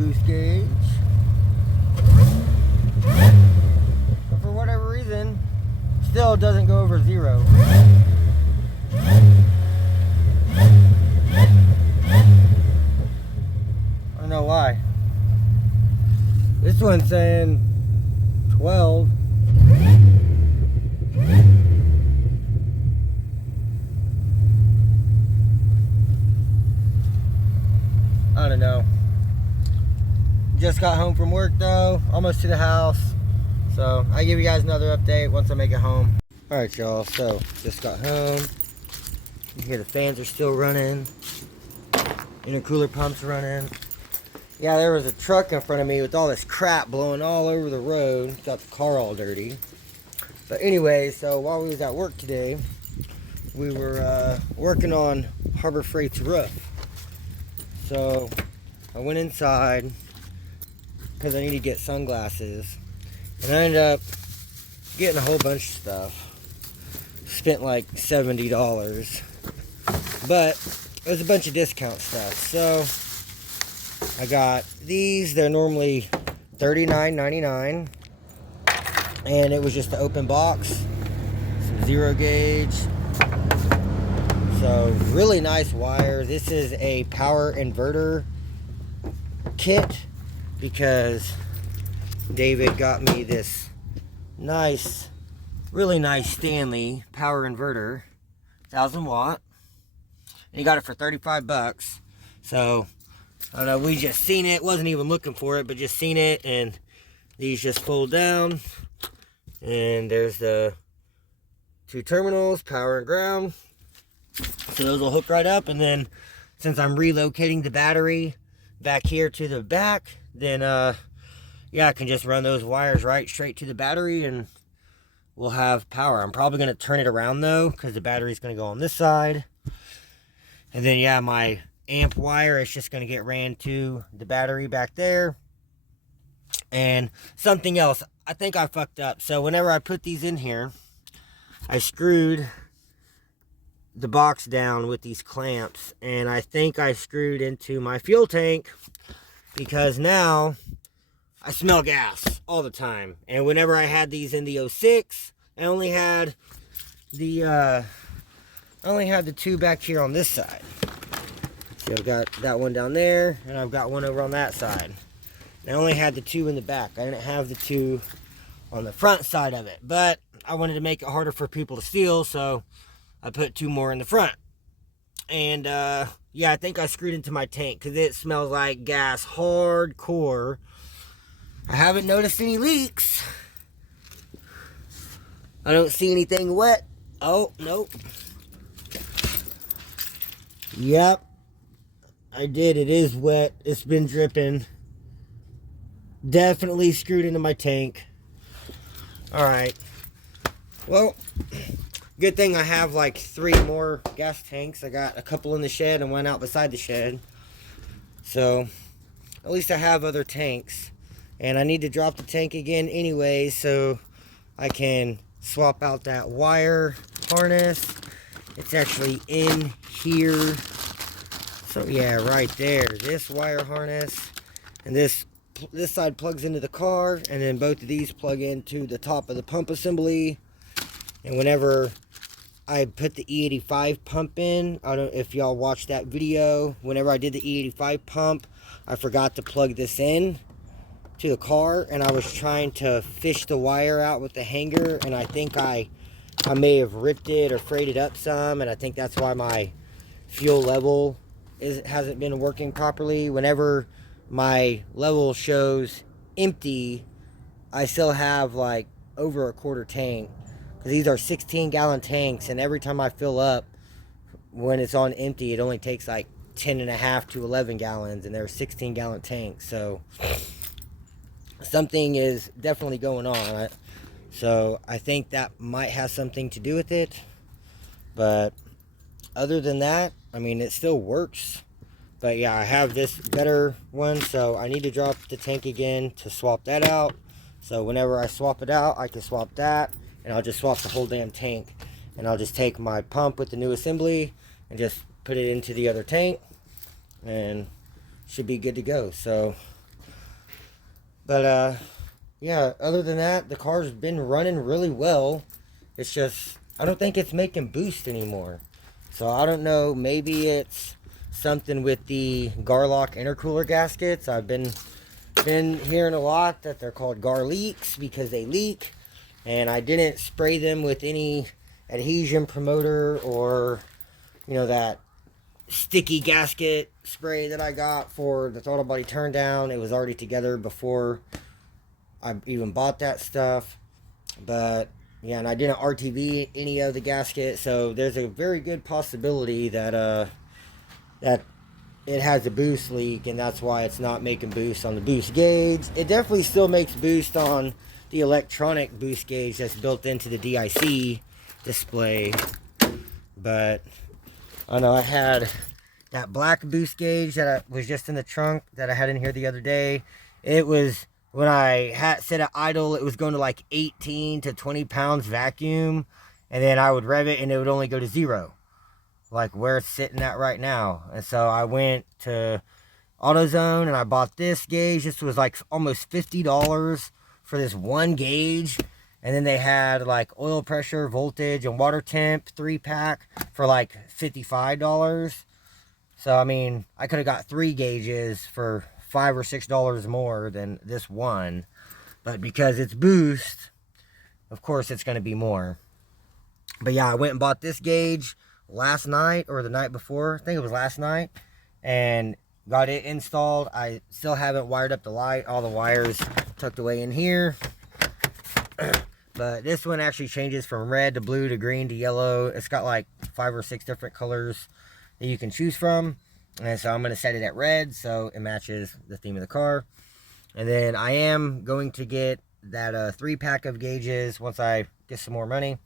boost gauge. But for whatever reason, still doesn't go over 0. I don't know why. This one's saying 12. I don't know. Just got home from work though, almost to the house. So I'll give you guys another update once I make it home. Alright y'all, so just got home. You hear the fans are still running. Intercooler pumps running. Yeah, there was a truck in front of me with all this crap blowing all over the road. Got the car all dirty. But anyway, so while we was at work today, we were working on Harbor Freight's roof. So I went inside because I need to get sunglasses. And I ended up getting a whole bunch of stuff. Spent like $70. But it was a bunch of discount stuff. So I got these. They're normally $39.99. And it was just an open box. Some 0 gauge. So really nice wire. This is a power inverter kit because David got me this nice, really nice Stanley power inverter, 1000 watt. And he got it for 35 bucks. So I don't know, we just seen it, wasn't even looking for it, but just seen it, and these just fold down. And there's the 2 terminals, power and ground. So those will hook right up, and then since I'm relocating the battery back here to the back, then yeah, I can just run those wires right straight to the battery and we'll have power. I'm probably going to turn it around though, because the battery's going to go on this side. And then yeah, my amp wire is just going to get ran to the battery back there. And something else, I think I fucked up. So whenever I put these in here, I screwed the box down with these clamps, and I think I screwed into my fuel tank because now I smell gas all the time. And whenever I had these in the 06, I only had the 2 back here on this side. So I've got that one down there, and I've got one over on that side. I only had the 2 in the back. I didn't have the 2 on the front side of it, but I wanted to make it harder for people to steal, so I put 2 more in the front. And yeah, I think I screwed into my tank because it smells like gas hardcore. I haven't noticed any leaks. I don't see anything wet. Oh, nope. Yep, I did. It is wet. It's been dripping. Definitely screwed into my tank. Alright. Well, good thing I have like 3 more gas tanks. I got a couple in the shed and one out beside the shed. So, at least I have other tanks. And I need to drop the tank again anyway, so I can swap out that wire harness. It's actually in here. So yeah, right there. This wire harness. And this side plugs into the car. And then both of these plug into the top of the pump assembly. And whenever I put the E85 pump in, I don't know if y'all watched that video. Whenever I did the E85 pump, I forgot to plug this in to the car, and I was trying to fish the wire out with the hanger, and I think I may have ripped it or frayed it up some, and I think that's why my fuel level hasn't been working properly. Whenever my level shows empty, I still have like over a quarter tank, because these are 16-gallon tanks, and every time I fill up, when it's on empty, it only takes like 10.5 to 11 gallons, and they're 16-gallon tanks. So something is definitely going on. So I think that might have something to do with it. But other than that, I mean, it still works. But yeah, I have this better one, so I need to drop the tank again to swap that out. So whenever I swap it out, I can swap that, and I'll just swap the whole damn tank. And I'll just take my pump with the new assembly and just put it into the other tank, and should be good to go. So But yeah, other than that, the car's been running really well. It's just, I don't think it's making boost anymore. So I don't know, maybe it's something with the Garlock intercooler gaskets. I've been hearing a lot that they're called Gar leaks because they leak. And I didn't spray them with any adhesion promoter or, that sticky gasket spray that I got for the throttle body turn down. It was already together before I even bought that stuff. But yeah, and I didn't RTV any of the gasket, so there's a very good possibility that that it has a boost leak, and that's why it's not making boost on the boost gauge. It definitely still makes boost on the electronic boost gauge that's built into the DIC display. But I know I had that black boost gauge that was just in the trunk that I had in here the other day. It was, when I had set it idle, it was going to like 18 to 20 pounds vacuum, and then I would rev it and it would only go to 0, like where it's sitting at right now. And so I went to AutoZone and I bought this gauge. This was like almost $50 for this one gauge. And then they had like oil pressure, voltage, and water temp 3-pack for like $55. So I mean, I could have got 3 gauges for $5 or $6 more than this one. But because it's boost, of course it's going to be more. But yeah, I went and bought this gauge last night or the night before. I think it was last night. And got it installed. I still haven't wired up the light. All the wires tucked away in here. But this one actually changes from red to blue to green to yellow. It's got like 5 or 6 different colors that you can choose from. And so I'm going to set it at red so it matches the theme of the car. And then I am going to get that 3-pack of gauges once I get some more money.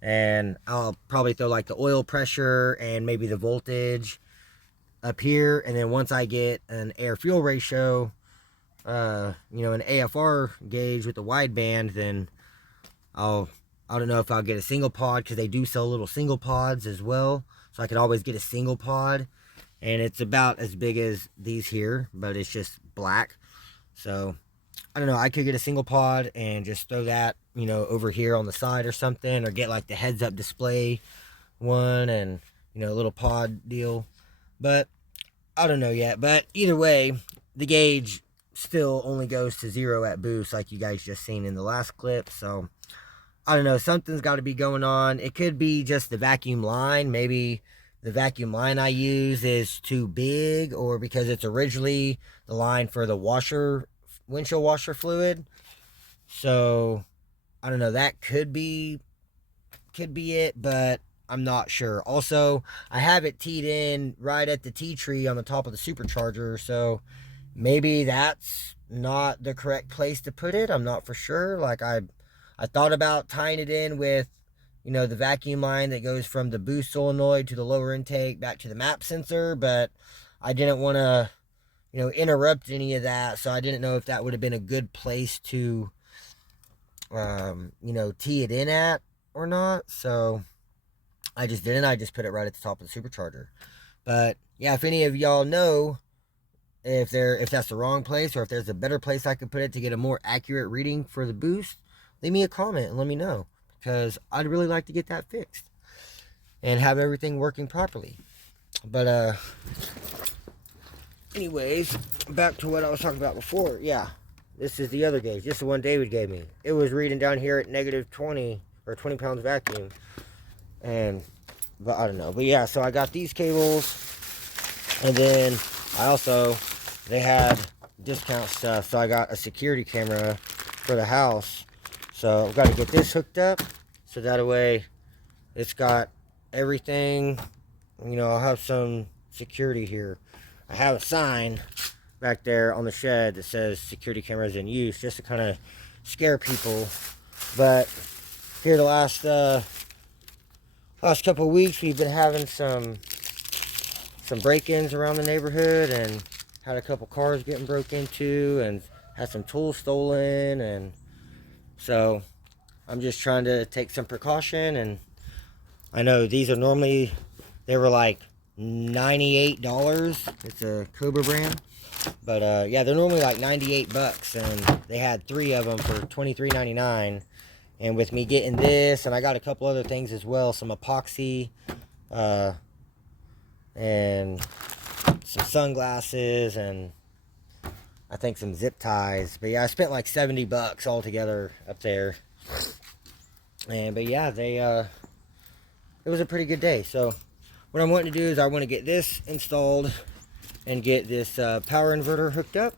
And I'll probably throw like the oil pressure and maybe the voltage up here. And then once I get an air fuel ratio, an AFR gauge with the wideband, then I don't know if I'll get a single pod, because they do sell little single pods as well. So I could always get a single pod. And it's about as big as these here, but it's just black. So I don't know, I could get a single pod and just throw that, over here on the side or something, or get like the heads up display one and, a little pod deal. But I don't know yet. But either way, the gauge still only goes to 0 at boost, like you guys just seen in the last clip. So I don't know, something's got to be going on. It could be just the vacuum line. Maybe the vacuum line I use is too big, or because it's originally the line for the windshield washer fluid. So I don't know, that could be it, but I'm not sure. Also, I have it teed in right at the T-tree on the top of the supercharger, so maybe that's not the correct place to put it. I'm not for sure. Like I thought about tying it in with, the vacuum line that goes from the boost solenoid to the lower intake back to the map sensor, but I didn't want to, interrupt any of that. So I didn't know if that would have been a good place to, tee it in at or not. So I just didn't. I just put it right at the top of the supercharger. But yeah, if any of y'all know if that's the wrong place, or if there's a better place I could put it to get a more accurate reading for the boost, leave me a comment and let me know, because I'd really like to get that fixed and have everything working properly. But anyways, back to what I was talking about before. Yeah, this is the other gauge. This is the one David gave me. It was reading down here at negative 20 or 20 pounds vacuum. But I don't know. But yeah, so I got these cables, and then they had discount stuff, so I got a security camera for the house. So I've got to get this hooked up, so that way it's got everything. I'll have some security here. I have a sign back there on the shed that says security cameras in use, just to kind of scare people. But here the last couple of weeks, we've been having some break-ins around the neighborhood, and had a couple cars getting broke into, and had some tools stolen, and so I'm just trying to take some precaution. And I know these are normally, they were like $98. It's a Cobra brand. But yeah, they're normally like 98 bucks, and they had 3 of them for $23.99. And with me getting this, and I got a couple other things as well, some epoxy, and some sunglasses, and I think some zip ties. But yeah, I spent like 70 bucks altogether up there. But yeah, it was a pretty good day. So what I'm wanting to do is I want to get this installed and get this power inverter hooked up.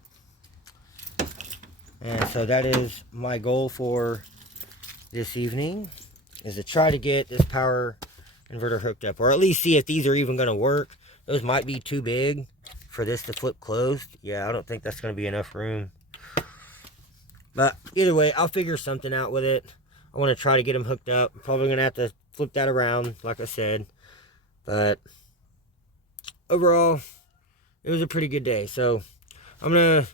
And so that is my goal for this evening, is to try to get this power inverter hooked up, or at least see if these are even going to work. Those might be too big for this to flip closed. Yeah, I don't think that's going to be enough room. But either way, I'll figure something out with it. I want to try to get them hooked up. I'm probably going to have to flip that around, like I said. But overall, it was a pretty good day. So I'm going to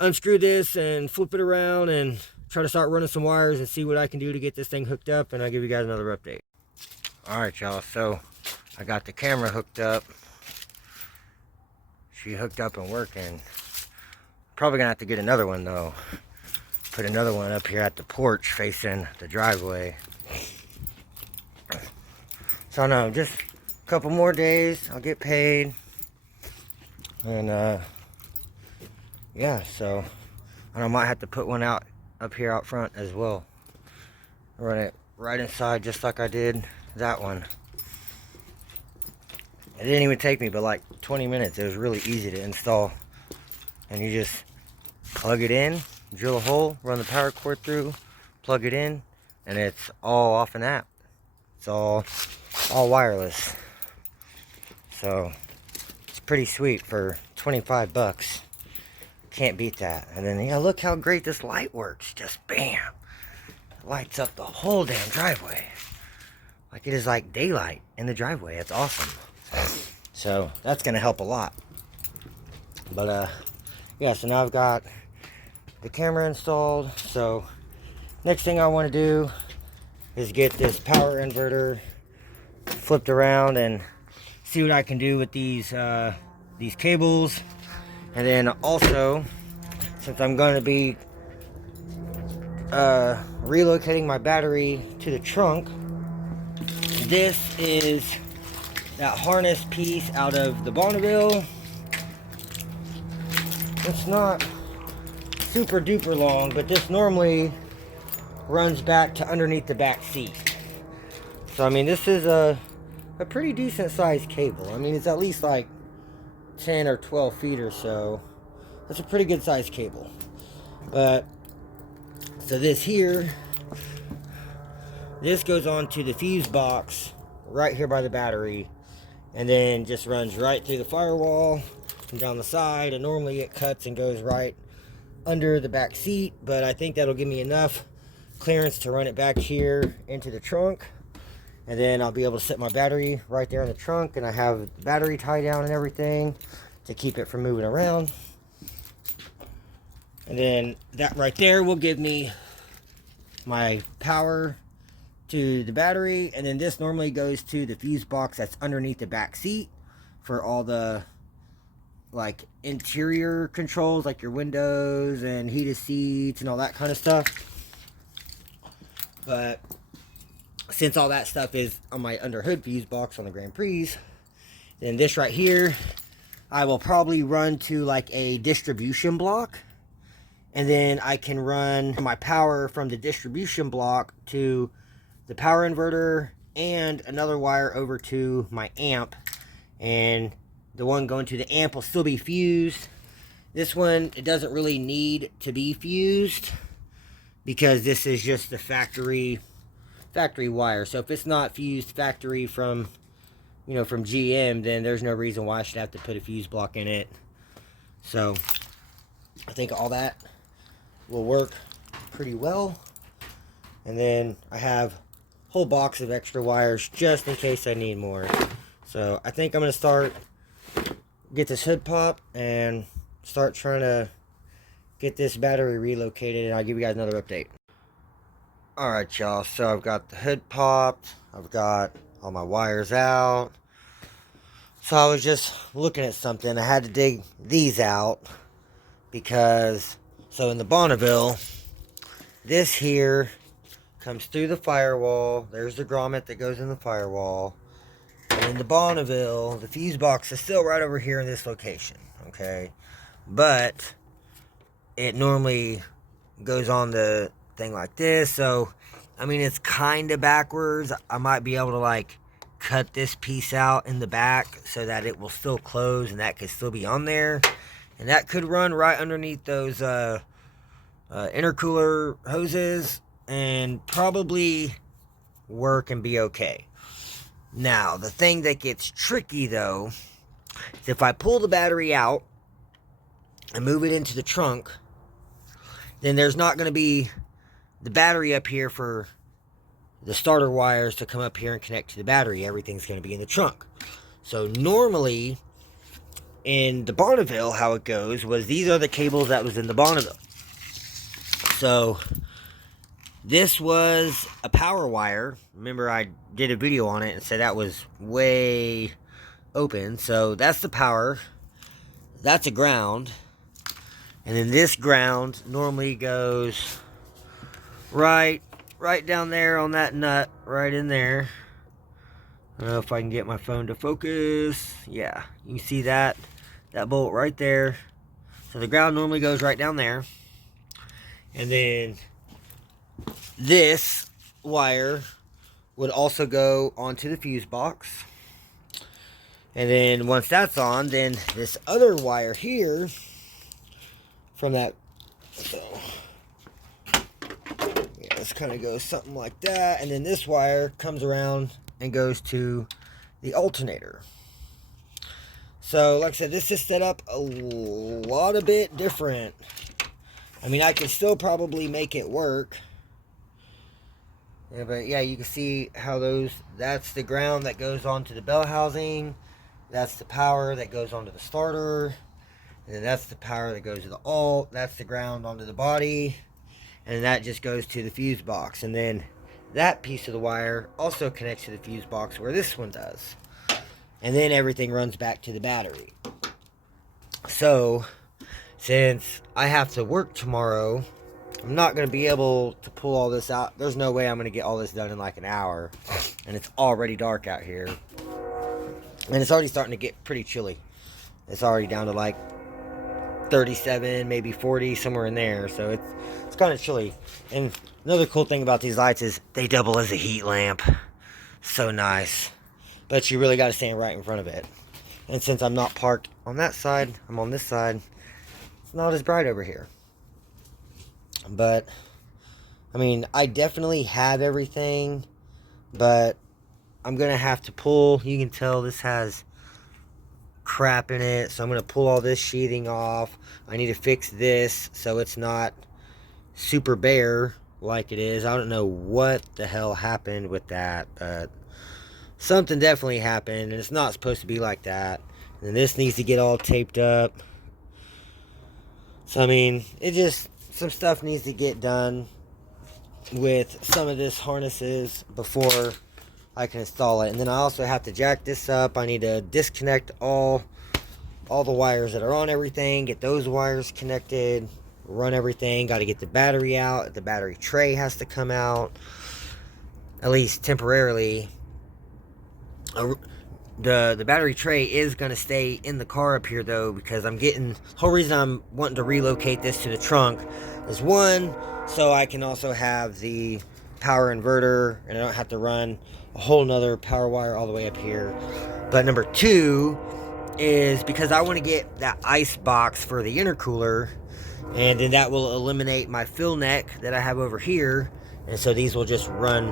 unscrew this and flip it around and try to start running some wires and see what I can do to get this thing hooked up, and I'll give you guys another update. Alright, y'all, so I got the camera hooked up. She hooked up and working. Probably gonna have to get another one though. Put another one up here at the porch facing the driveway. So no, just a couple more days, I'll get paid. And yeah, so I might have to put one out up here out front as well. Run it right inside just like I did that one. It didn't even take me but like 20 minutes. It was really easy to install. And you just plug it in, drill a hole, run the power cord through, plug it in, and it's all off an app. It's all wireless. So it's pretty sweet for 25 bucks. Can't beat that. And then yeah, look how great this light works. Just bam, it lights up the whole damn driveway like it is like daylight in the driveway. It's awesome. So that's gonna help a lot. But yeah, so now I've got the camera installed. So next thing I want to do is get this power inverter flipped around and see what I can do with these cables. And then also, since I'm going to be relocating my battery to the trunk, this is that harness piece out of the Bonneville. It's not super duper long, but this normally runs back to underneath the back seat. So I mean, this is a pretty decent sized cable. I mean, it's at least like 10 or 12 feet or so. That's a pretty good sized cable. But so this here, this goes on to the fuse box right here by the battery, and then just runs right through the firewall and down the side. And normally it cuts and goes right under the back seat, but I think that'll give me enough clearance to run it back here into the trunk. And then I'll be able to set my battery right there in the trunk, and I have the battery tie down and everything to keep it from moving around. And then that right there will give me my power to the battery. And then this normally goes to the fuse box that's underneath the back seat for all the like interior controls, like your windows and heated seats and all that kind of stuff. But since all that stuff is on my under hood fuse box on the Grand Prix, then this right here, I will probably run to like a distribution block, and then I can run my power from the distribution block to the power inverter and another wire over to my amp, and the one going to the amp will still be fused. This one, it doesn't really need to be fused because this is just the factory wire. So if it's not fused factory from, you know, from GM, then there's no reason why I should have to put a fuse block in it. So I think all that will work pretty well. And then I have a whole box of extra wires just in case I need more. So I think I'm going to get this hood pop and start trying to get this battery relocated, and I'll give you guys another update. Alright, y'all, so I've got the hood popped, I've got all my wires out, So I was just looking at something. I had to dig these out because, so in the Bonneville, this here comes through the firewall. There's the grommet that goes in the firewall. And in the Bonneville, the fuse box is still right over here in this location, okay? But it normally goes on the thing like this. So, I mean, it's kind of backwards. I might be able to, like, cut this piece out in the back so that it will still close and that could still be on there. And that could run right underneath those intercooler hoses and probably work and be okay. Now, the thing that gets tricky, though, is if I pull the battery out and move it into the trunk, then there's not going to be the battery up here for the starter wires to come up here and connect to the battery. Everything's going to be in the trunk. So normally, in the Bonneville, how it goes was these are the cables that was in the Bonneville. So this was a power wire. Remember, I did a video on it and said that was way open. So that's the power. That's a ground. And then this ground normally goes right down there on that nut, right in there. I don't know if I can get my phone to focus. Yeah, you can see that bolt right there. So the ground normally goes right down there. And then this wire would also go onto the fuse box. And then once that's on, then this other wire here from that, so yeah, this kind of goes something like that. And then this wire comes around and goes to the alternator. So like I said, this is set up a lot a bit different. I mean, I can still probably make it work. Yeah, but yeah, you can see how that's the ground that goes onto the bell housing. That's the power that goes onto the starter. And then that's the power that goes to the alt. That's the ground onto the body. And that just goes to the fuse box. And then that piece of the wire also connects to the fuse box where this one does. And then everything runs back to the battery. So, since I have to work tomorrow, I'm not going to be able to pull all this out. There's no way I'm going to get all this done in like an hour. And it's already dark out here. And it's already starting to get pretty chilly. It's already down to like 37, maybe 40, somewhere in there. So it's kind of chilly. And another cool thing about these lights is they double as a heat lamp. So nice. But you really got to stand right in front of it. And since I'm not parked on that side, I'm on this side. It's not as bright over here. But, I mean, I definitely have everything. But I'm going to have to pull. You can tell this has crap in it. So I'm going to pull all this sheathing off. I need to fix this so it's not super bare like it is. I don't know what the hell happened with that. But something definitely happened. And it's not supposed to be like that. And this needs to get all taped up. So, I mean, some stuff needs to get done with some of this harnesses before I can install it. And then I also have to jack this up. I need to disconnect all the wires that are on everything, get those wires connected, run everything. Got to get the battery out. The battery tray has to come out, at least temporarily. The battery tray is going to stay in the car up here, though, because the whole reason I'm wanting to relocate this to the trunk is, one, so I can also have the power inverter and I don't have to run a whole nother power wire all the way up here. But number two is because I want to get that ice box for the intercooler, and then that will eliminate my fill neck that I have over here. And so these will just run,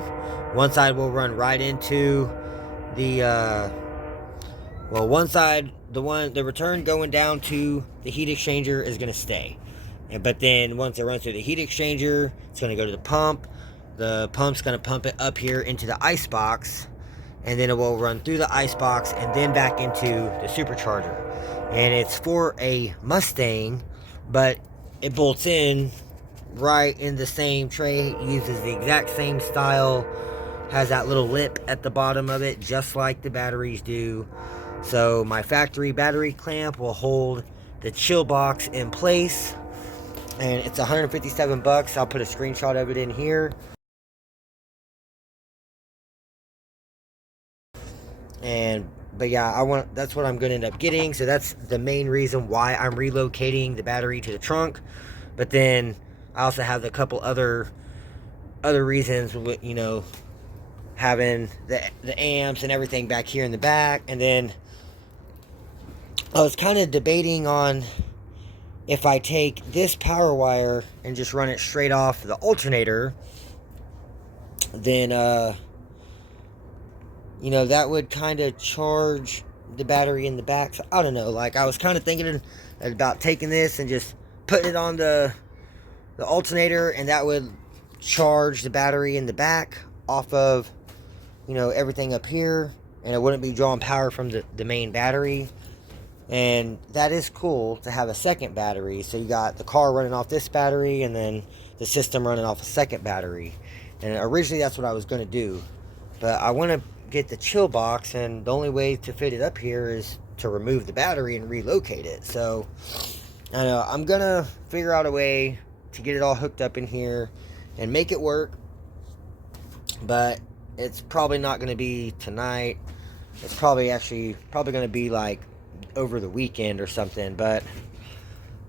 one side will run right into the one side, the return going down to the heat exchanger is going to stay. But then once it runs through the heat exchanger, it's going to go to the pump. The pump's going to pump it up here into the ice box. And then it will run through the ice box and then back into the supercharger. And it's for a Mustang, but it bolts in right in the same tray. It uses the exact same style. Has that little lip at the bottom of it, just like the batteries do. So my factory battery clamp will hold the chill box in place, and it's 157 bucks. I'll put a screenshot of it in here. But yeah, that's what I'm going to end up getting. So that's the main reason why I'm relocating the battery to the trunk. But then I also have a couple other reasons with, you know, having the amps and everything back here in the back. And then I was kind of debating on if I take this power wire and just run it straight off the alternator, then you know, that would kind of charge the battery in the back. So I don't know, like I was kind of thinking about taking this and just putting it on the alternator, and that would charge the battery in the back off of, you know, everything up here, and it wouldn't be drawing power from the main battery. And that is cool to have a second battery. So you got the car running off this battery, and then the system running off a second battery. And originally that's what I was going to do, but I want to get the chill box, and the only way to fit it up here is to remove the battery and relocate it. So I know I'm gonna figure out a way to get it all hooked up in here and make it work, but it's probably not going to be tonight. It's probably going to be like over the weekend or something. But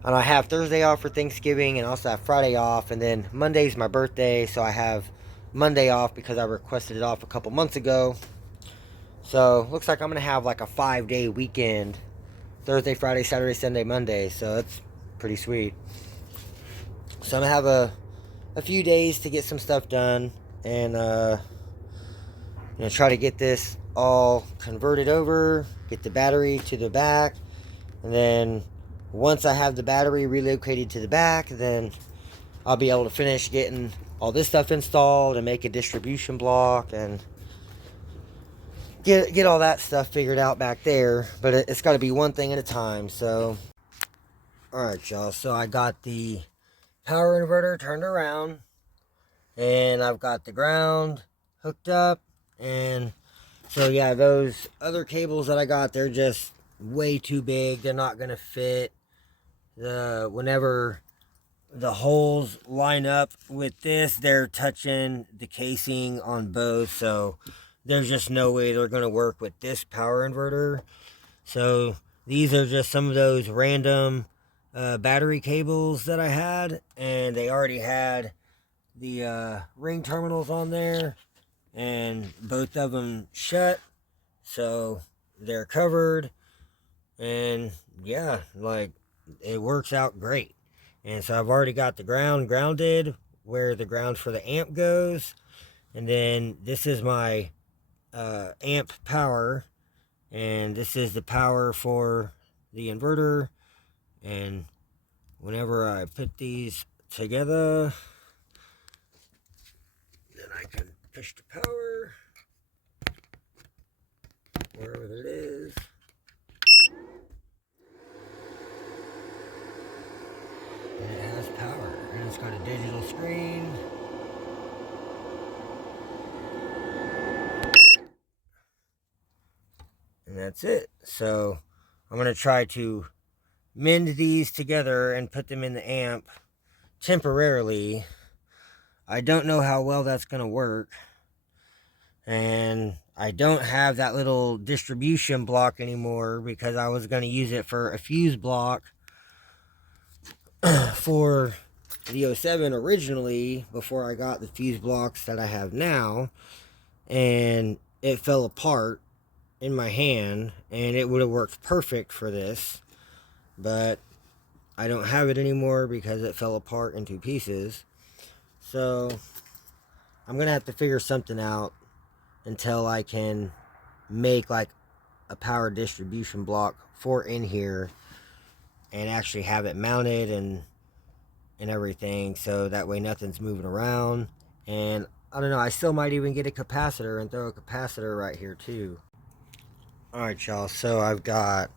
and I have Thursday off for Thanksgiving, and also have Friday off, and then Monday's my birthday, so I have Monday off because I requested it off a couple months ago. So looks like I'm gonna have like a 5-day weekend: Thursday, Friday, Saturday, Sunday, Monday. So that's pretty sweet. So I'm gonna have a few days to get some stuff done, and you know, try to get this all converted over, get the battery to the back, and then once I have the battery relocated to the back, then I'll be able to finish getting all this stuff installed and make a distribution block and get all that stuff figured out back there. But it's got to be one thing at a time. So alright, y'all, so I got the power inverter turned around, and I've got the ground hooked up. And so yeah, those other cables that I got, they're just way too big. They're not gonna fit whenever the holes line up with this, they're touching the casing on both, so there's just no way they're gonna work with this power inverter. So these are just some of those random battery cables that I had, and they already had the ring terminals on there, and both of them shut, so they're covered. And yeah, like, it works out great. And so I've already got the grounded where the ground for the amp goes, and then this is my amp power, and this is the power for the inverter. And whenever I put these together, then I can push the power wherever it is. And it has power, and it's got a digital screen. And that's it. So I'm going to try to mend these together and put them in the amp temporarily. I don't know how well that's going to work. And I don't have that little distribution block anymore because I was going to use it for a fuse block for the 07 originally, before I got the fuse blocks that I have now. And it fell apart in my hand, and it would have worked perfect for this, but I don't have it anymore because it fell apart in 2 pieces. So I'm gonna have to figure something out until I can make like a power distribution block for in here and actually have it mounted and everything, so that way nothing's moving around. And I don't know, I still might even get a capacitor and throw a capacitor right here too. Alright, y'all, so I've got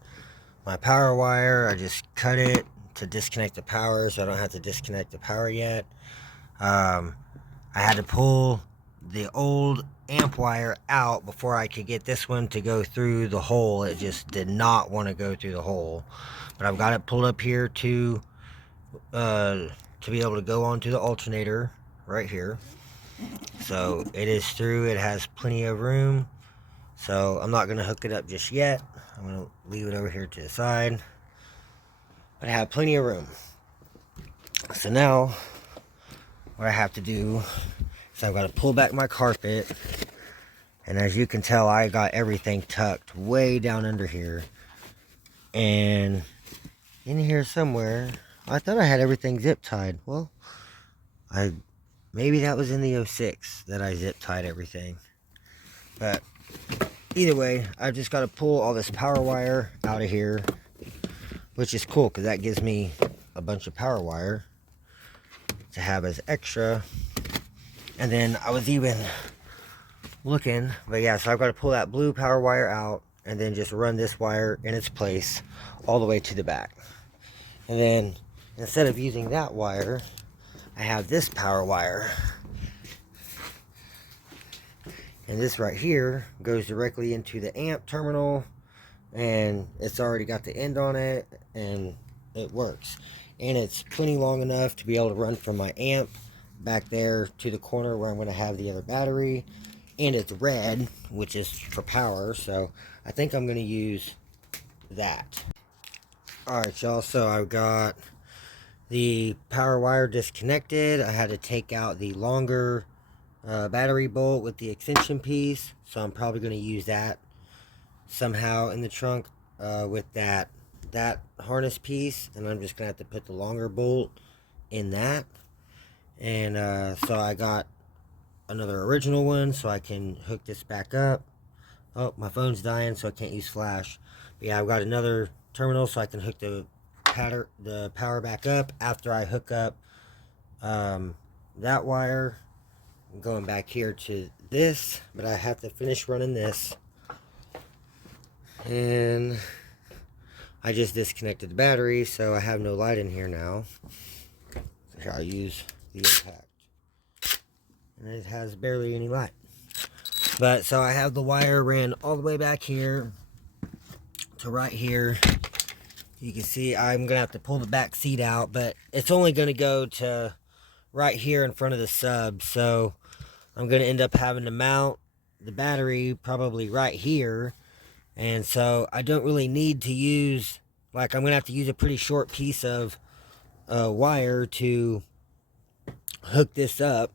my power wire. I just cut it to disconnect the power, so I don't have to disconnect the power yet. I had to pull the old amp wire out before I could get this one to go through the hole. It just did not want to go through the hole. But I've got it pulled up here to be able to go onto the alternator right here. So it is through. It has plenty of room. So I'm not going to hook it up just yet. I'm going to leave it over here to the side. But I have plenty of room. So now what I have to do is I've got to pull back my carpet. And as you can tell, I got everything tucked way down under here. And in here somewhere, I thought I had everything zip tied. Well, maybe that was in the 06 that I zip tied everything. But either way, I've just got to pull all this power wire out of here, which is cool because that gives me a bunch of power wire to have as extra. And then I was even looking, but yeah, so I've got to pull that blue power wire out and then just run this wire in its place all the way to the back. And then instead of using that wire, I have this power wire. And this right here goes directly into the amp terminal, and it's already got the end on it, and it works. And it's plenty long enough to be able to run from my amp back there to the corner where I'm going to have the other battery. And it's red, which is for power, so I think I'm going to use that. Alright, y'all, so I've got the power wire disconnected. I had to take out the longer battery bolt with the extension piece, so I'm probably going to use that somehow in the trunk with that harness piece, and I'm just going to have to put the longer bolt in that. And so I got another original one so I can hook this back up. Oh, my phone's dying, so I can't use flash. But yeah, I've got another terminal so I can hook the power back up after I hook up that wire. I'm going back here to this, but I have to finish running this. And I just disconnected the battery, so I have no light in here now. So here, I'll use the impact. And it has barely any light. But so I have the wire ran all the way back here to right here. You can see I'm going to have to pull the back seat out, but it's only going to go to right here in front of the sub. So I'm going to end up having to mount the battery probably right here. And so I don't really need to use, like, I'm going to have to use a pretty short piece of wire to hook this up.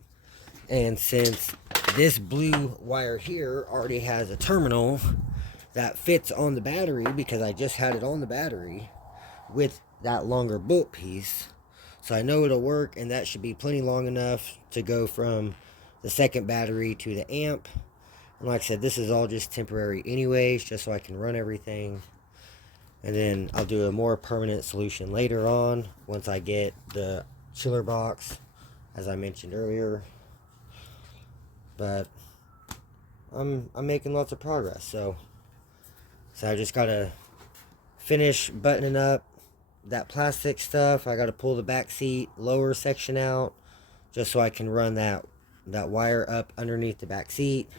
And since this blue wire here already has a terminal that fits on the battery, because I just had it on the battery with that longer bolt piece, so I know it'll work, and that should be plenty long enough to go from the second battery to the amp. And like I said, this is all just temporary anyways, just so I can run everything. And then I'll do a more permanent solution later on once I get the chiller box, as I mentioned earlier. But I'm making lots of progress. So I just gotta finish buttoning up that plastic stuff. I gotta pull the back seat lower section out just so I can run that wire up underneath the back seat.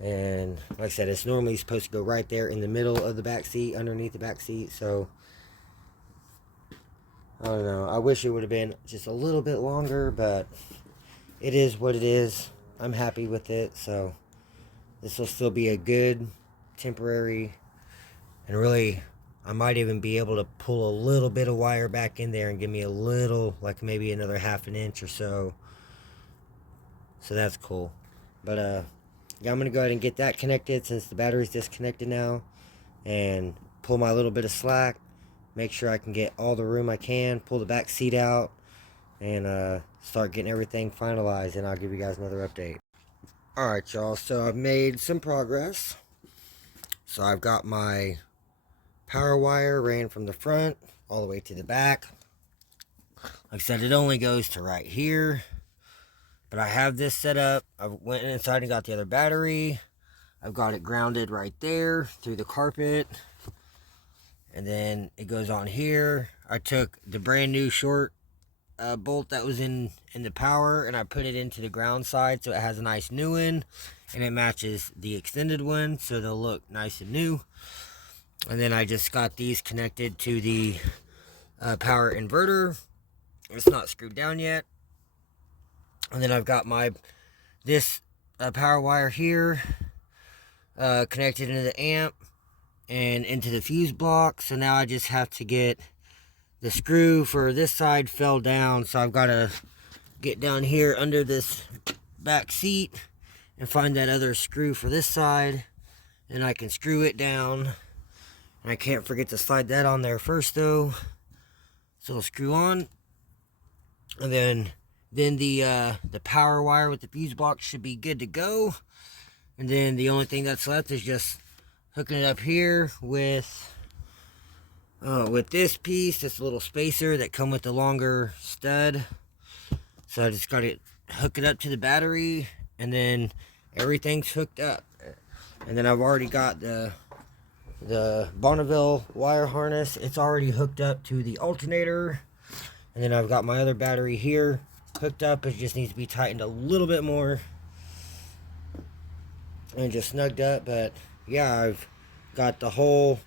And like I said, it's normally supposed to go right there in the middle of the back seat, underneath the back seat. So I don't know, I wish it would have been just a little bit longer, but it is what it is. I'm happy with it. So this will still be a good temporary, and really I might even be able to pull a little bit of wire back in there and give me a little, like maybe another ½ inch or so. So that's cool. But yeah, I'm gonna go ahead and get that connected since the battery's disconnected now, and pull my little bit of slack, make sure I can get all the room I can, pull the back seat out, and start getting everything finalized, and I'll give you guys another update. Alright, y'all, so I've made some progress. So I've got my power wire ran from the front all the way to the back. Like I said, it only goes to right here, but I have this set up. I went inside and got the other battery. I've got it grounded right there through the carpet, and then it goes on here. I took the brand new short bolt that was in the power, and I put it into the ground side so it has a nice new one, and it matches the extended one, so they'll look nice and new. And then I just got these connected to the power inverter. It's not screwed down yet. And then I've got this power wire here connected into the amp and into the fuse block. So now I just have to get the screw for this side fell down, so I've got to get down here under this back seat and find that other screw for this side, and I can screw it down. And I can't forget to slide that on there first though. So it'll screw on, and then the power wire with the fuse block should be good to go. And then the only thing that's left is just hooking it up here with this piece, this little spacer that come with the longer stud. So I just got to hook it up to the battery, and then everything's hooked up. And then I've already got the Bonneville wire harness. It's already hooked up to the alternator. And then I've got my other battery here hooked up. It just needs to be tightened a little bit more and just snugged up. But yeah, I've got the whole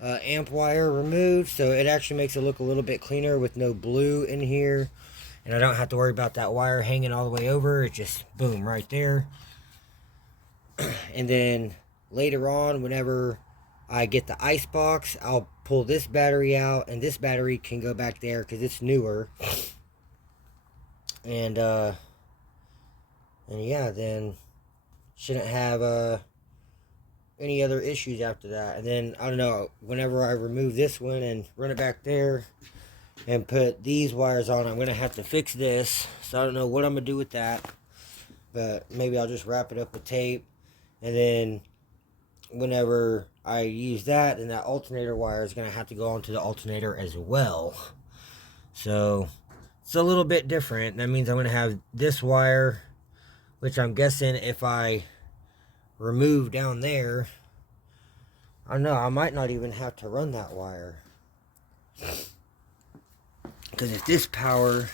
amp wire removed, so it actually makes it look a little bit cleaner with no blue in here, and I don't have to worry about that wire hanging all the way over. It just boom right there. And then later on, whenever I get the ice box, I'll pull this battery out, and this battery can go back there because it's newer. And yeah, then shouldn't have any other issues after that. And then I don't know, whenever I remove this one and run it back there and put these wires on, I'm gonna have to fix this. So I don't know what I'm gonna do with that, but maybe I'll just wrap it up with tape. And then whenever I use that, then that alternator wire is gonna have to go onto the alternator as well. So it's a little bit different. That means I'm gonna have this wire, which I'm guessing if I remove down there, I don't know, I might not even have to run that wire, because if this power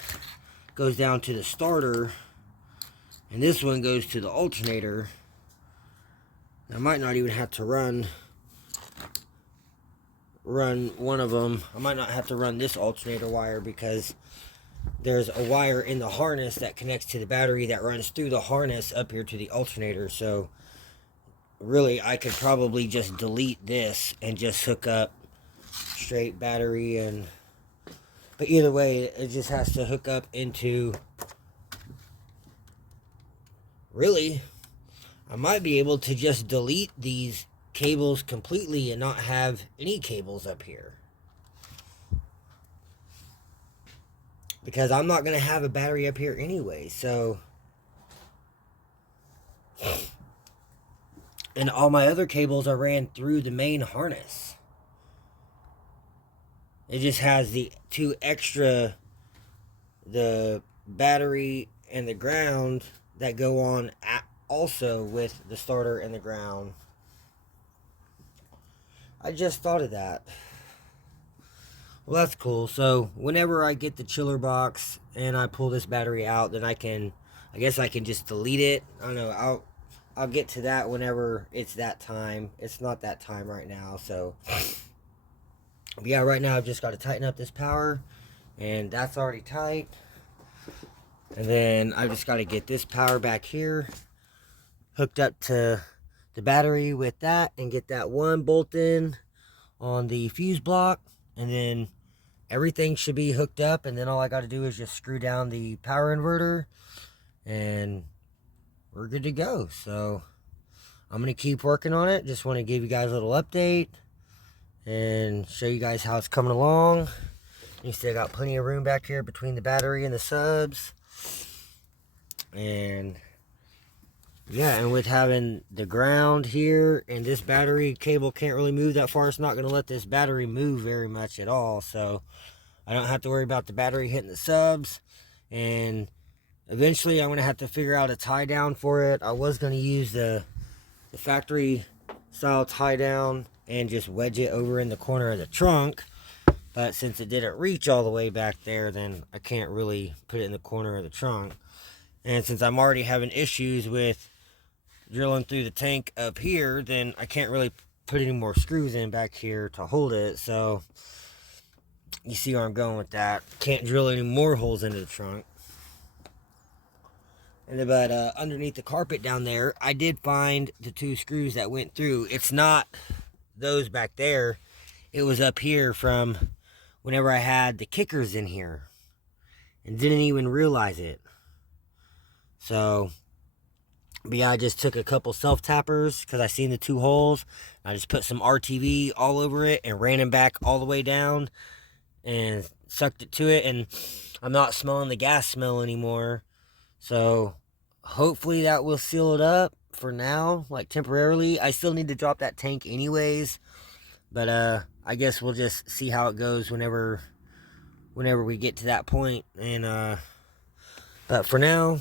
goes down to the starter and this one goes to the alternator, I might not even have to run one of them. I might not have to run this alternator wire, because there's a wire in the harness that connects to the battery that runs through the harness up here to the alternator. So really, I could probably just delete this and just hook up straight battery. And but either way, it just has to hook up into, really, I might be able to just delete these cables completely and not have any cables up here, because I'm not going to have a battery up here anyway. So, and all my other cables are ran through the main harness. It just has the two extra, the battery and the ground, that go on also with the starter and the ground. I just thought of that. Well, that's cool. So whenever I get the chiller box and I pull this battery out, then I guess I can just delete it. I don't know. I'll get to that whenever it's that time. It's not that time right now. So but yeah, right now I've just got to tighten up this power, and that's already tight. And then I just got to get this power back here hooked up to the battery with that, and get that one bolt in on the fuse block, and then everything should be hooked up. And then all I got to do is just screw down the power inverter, and we're good to go. So I'm going to keep working on it. Just want to give you guys a little update and show you guys how it's coming along. You still got plenty of room back here between the battery and the subs. And yeah, and with having the ground here, and this battery cable can't really move that far, it's not going to let this battery move very much at all. So I don't have to worry about the battery hitting the subs. And eventually I'm going to have to figure out a tie down for it. I was going to use the factory style tie down and just wedge it over in the corner of the trunk. But since it didn't reach all the way back there, then I can't really put it in the corner of the trunk. And since I'm already having issues with drilling through the tank up here, then I can't really put any more screws in back here to hold it. So you see where I'm going with that. Can't drill any more holes into the trunk. But underneath the carpet down there, I did find the 2 screws that went through. It's not those back there. It was up here from whenever I had the kickers in here and didn't even realize it. So, but yeah, I just took a couple self-tappers because I seen the 2 holes. I just put some RTV all over it and ran them back all the way down and sucked it to it. And I'm not smelling the gas smell anymore. So hopefully that will seal it up for now, like temporarily. I still need to drop that tank anyways, but I guess we'll just see how it goes whenever we get to that point. And but for now,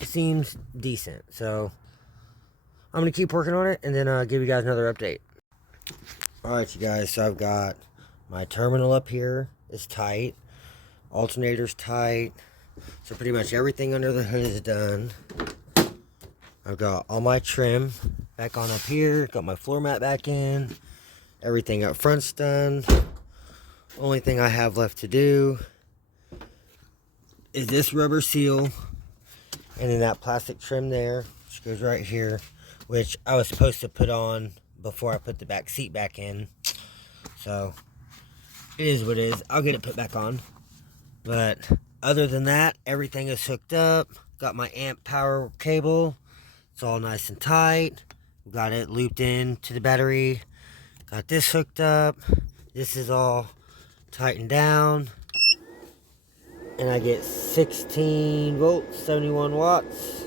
it seems decent. So I'm gonna keep working on it and then give you guys another update. Alright, you guys, so I've got my terminal up here is tight, alternator's tight. So pretty much everything under the hood is done. I've got all my trim back on up here. Got my floor mat back in. Everything up front's done. Only thing I have left to do is this rubber seal. And then that plastic trim there, which goes right here. Which I was supposed to put on before I put the back seat back in. So, it is what it is. I'll get it put back on. But other than that, everything is hooked up. Got my amp power cable. It's all nice and tight. Got it looped in to the battery. Got this hooked up. This is all tightened down. And I get 16 volts, 71 watts.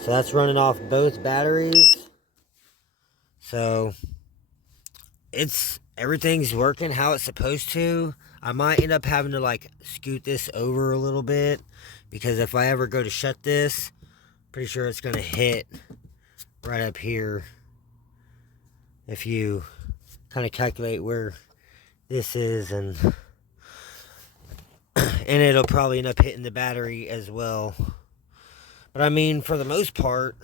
So that's running off both batteries. So everything's working how it's supposed to. I might end up having to like scoot this over a little bit, because if I ever go to shut this, pretty sure it's going to hit right up here. If you kind of calculate where this is, and it'll probably end up hitting the battery as well. But I mean, for the most part,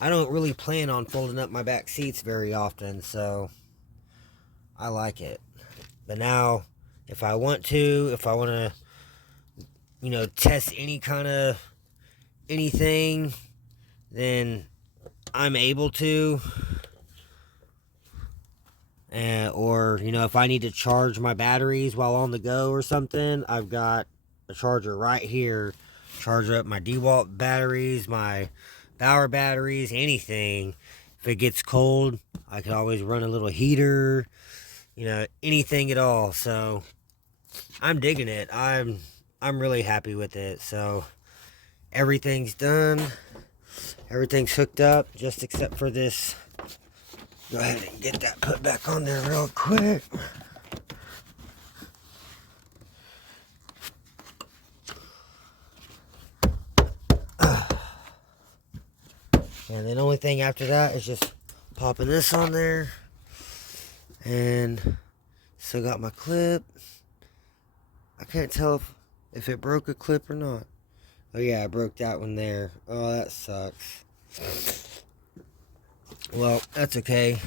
I don't really plan on folding up my back seats very often, so I like it. But now, if I want to, test any kind of anything, then I'm able to. Or, if I need to charge my batteries while on the go or something, I've got a charger right here. Charge up my DeWalt batteries, my Bauer batteries, anything. If it gets cold, I can always run a little heater. Anything at all. So I'm digging it. I'm really happy with it. So everything's done. Everything's hooked up, just except for this. Go ahead and get that put back on there real quick. And then the only thing after that is just popping this on there. And still got my clip. I can't tell if it broke a clip or not. Oh yeah, I broke that one there. Oh, that sucks. Well, that's okay.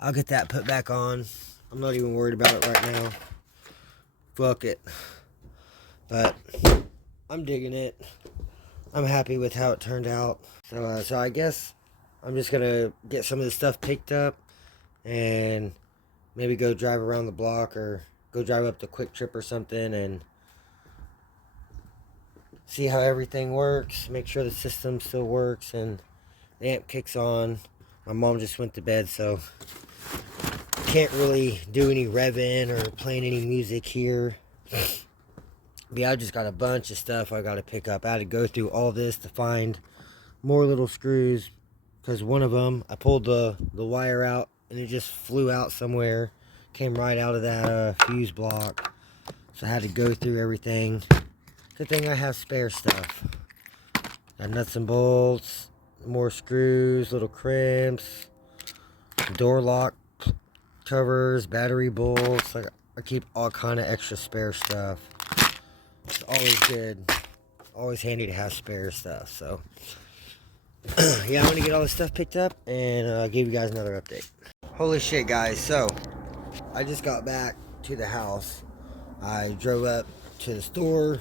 I'll get that put back on. I'm not even worried about it right now. Fuck it. But I'm digging it. I'm happy with how it turned out. So I guess I'm just gonna get some of the stuff picked up and maybe go drive around the block or go drive up to Quick Trip or something and see how everything works. Make sure the system still works and the amp kicks on. My mom just went to bed, so can't really do any revving or playing any music here. But yeah, I just got a bunch of stuff I got to pick up. I had to go through all this to find more little screws, because one of them, I pulled the wire out and it just flew out somewhere. Came right out of that fuse block. So I had to go through everything. Good thing I have spare stuff. Got nuts and bolts, more screws, little crimps, door lock covers, battery bolts. Like, I keep all kind of extra spare stuff. It's always good. Always handy to have spare stuff. So, yeah, I'm going to get all this stuff picked up and give you guys another update. Holy shit, guys. So, I just got back to the house. I drove up to the store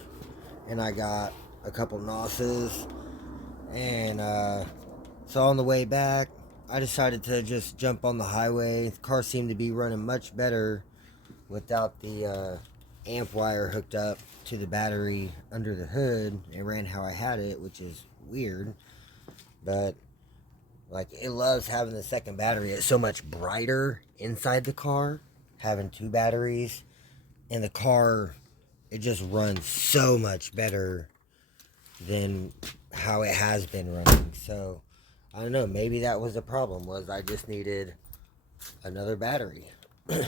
and I got a couple NOSes. And so on the way back, I decided to just jump on the highway. The car seemed to be running much better without the amp wire hooked up to the battery under the hood. It ran how I had it, which is weird. But like, it loves having the second battery. It's so much brighter inside the car, having two batteries. And the car, it just runs so much better than how it has been running. So I don't know, maybe that was the problem, was I just needed another battery. And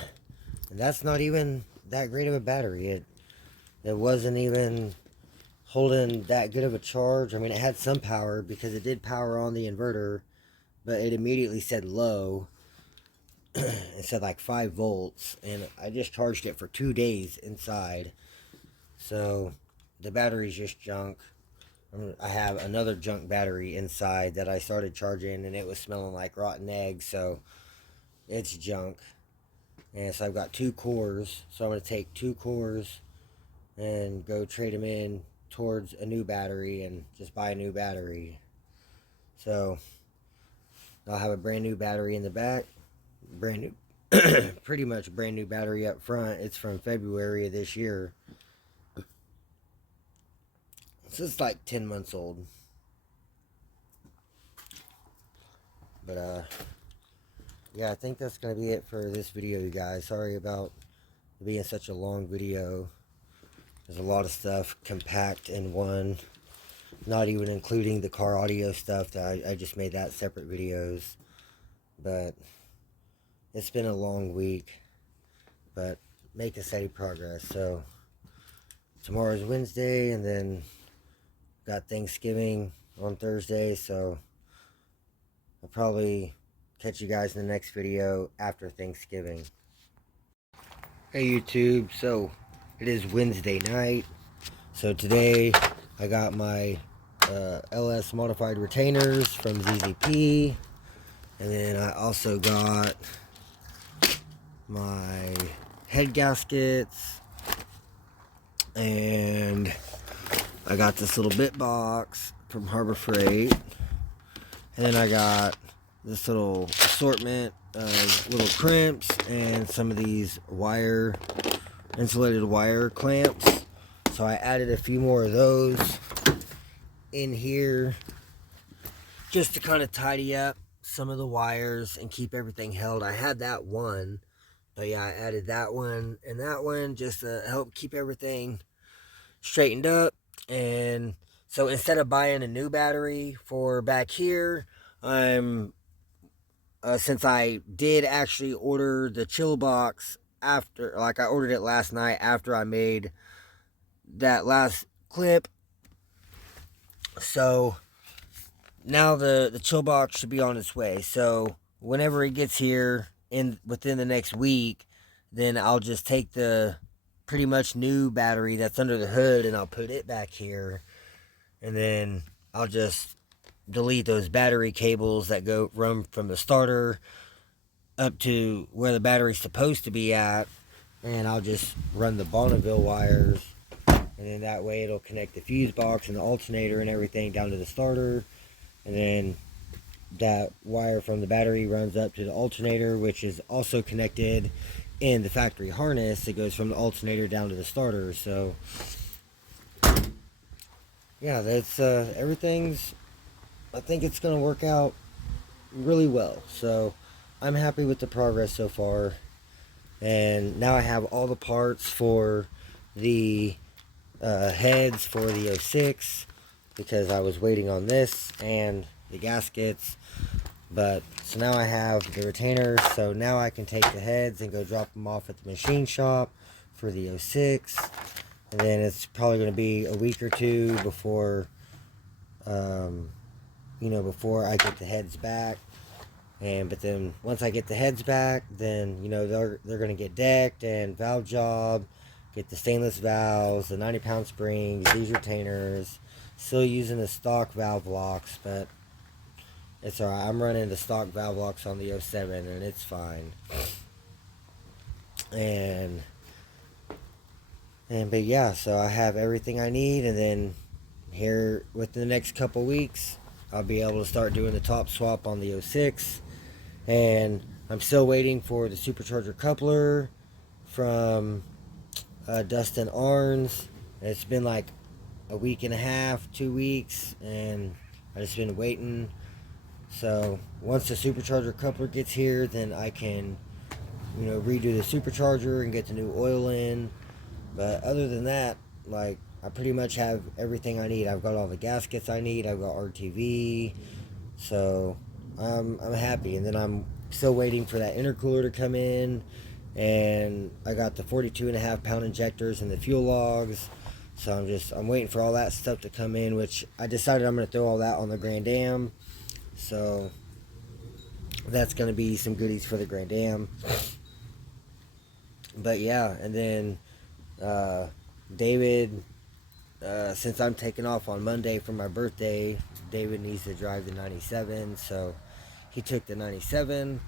that's not even that great of a battery. It wasn't even holding that good of a charge. I mean, it had some power because it did power on the inverter, but it immediately said low. It said like 5 volts, and I just charged it for 2 days inside. So the battery's just junk. I have another junk battery inside that I started charging, and it was smelling like rotten eggs, so it's junk. And so I've got 2 cores, so I'm going to take 2 cores and go trade them in towards a new battery and just buy a new battery. So I'll have a brand new battery in the back, brand new, pretty much brand new battery up front. It's from February of this year. So it's like 10 months old. But, yeah, I think that's going to be it for this video, you guys. Sorry about it being such a long video. There's a lot of stuff compact in one. Not even including the car audio stuff that I just made that separate videos. But it's been a long week. But making steady progress. So tomorrow's Wednesday, and then got Thanksgiving on Thursday, so I'll probably catch you guys in the next video after Thanksgiving. Hey YouTube, so it is Wednesday night. So today I got my LS modified retainers from ZZP, and then I also got my head gaskets, and I got this little bit box from Harbor Freight, and then I got this little assortment of little crimps and some of these insulated wire clamps. So I added a few more of those in here just to kind of tidy up some of the wires and keep everything held. I had that one, but yeah, I added that one and that one just to help keep everything straightened up. And so instead of buying a new battery for back here, I'm since I did actually order the chill box after, like, I ordered it last night after I made that last clip. So now the chill box should be on its way. So whenever it gets here within the next week, then I'll just take the pretty much new battery that's under the hood and I'll put it back here, and then I'll just delete those battery cables that run from the starter up to where the battery's supposed to be at, and I'll just run the Bonneville wires, and then that way it'll connect the fuse box and the alternator and everything down to the starter, and then that wire from the battery runs up to the alternator, which is also connected in the factory harness. It goes from the alternator down to the starter. So yeah, that's everything's, I think it's going to work out really well. So I'm happy with the progress so far, and now I have all the parts for the heads for the 06, because I was waiting on this and the gaskets. But so now I have the retainers, so now I can take the heads and go drop them off at the machine shop for the 06. And then it's probably going to be a week or two before before I get the heads back. But then once I get the heads back, then you know they're gonna get decked and valve job, get the stainless valves, the 90-pound springs, these retainers. Still using the stock valve locks, but it's alright. I'm running the stock valve locks on the 07 and it's fine. And but yeah, so I have everything I need, and then here within the next couple weeks I'll be able to start doing the top swap on the 06. And I'm still waiting for the supercharger coupler from Dustin Arns. It's been like a week and a half, 2 weeks, and I just been waiting. So once the supercharger coupler gets here, then I can, you know, redo the supercharger and get the new oil in. But other than that, like, I pretty much have everything I need. I've got all the gaskets I need. I've got RTV. So I'm happy. And then I'm still waiting for that intercooler to come in. And I got the 42.5-pound injectors and the fuel logs. So I'm waiting for all that stuff to come in, which I decided I'm going to throw all that on the Grand Am. So that's going to be some goodies for the Grand Am. But yeah, and then David, since I'm taking off on Monday for my birthday, David needs to drive the 97, so he took the 97.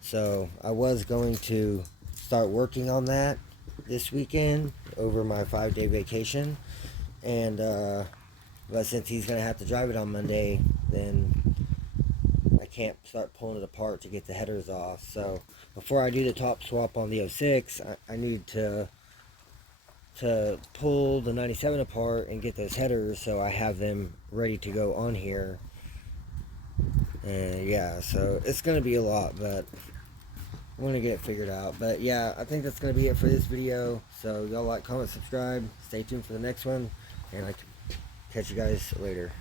So I was going to start working on that this weekend over my 5-day vacation, and but since he's going to have to drive it on Monday, then I can't start pulling it apart to get the headers off. So before I do the top swap on the 06, I need to pull the 97 apart and get those headers so I have them ready to go on here. And yeah, so it's going to be a lot, but I'm going to get it figured out. But yeah, I think that's going to be it for this video. So y'all like, comment, subscribe, stay tuned for the next one, and I can catch you guys later.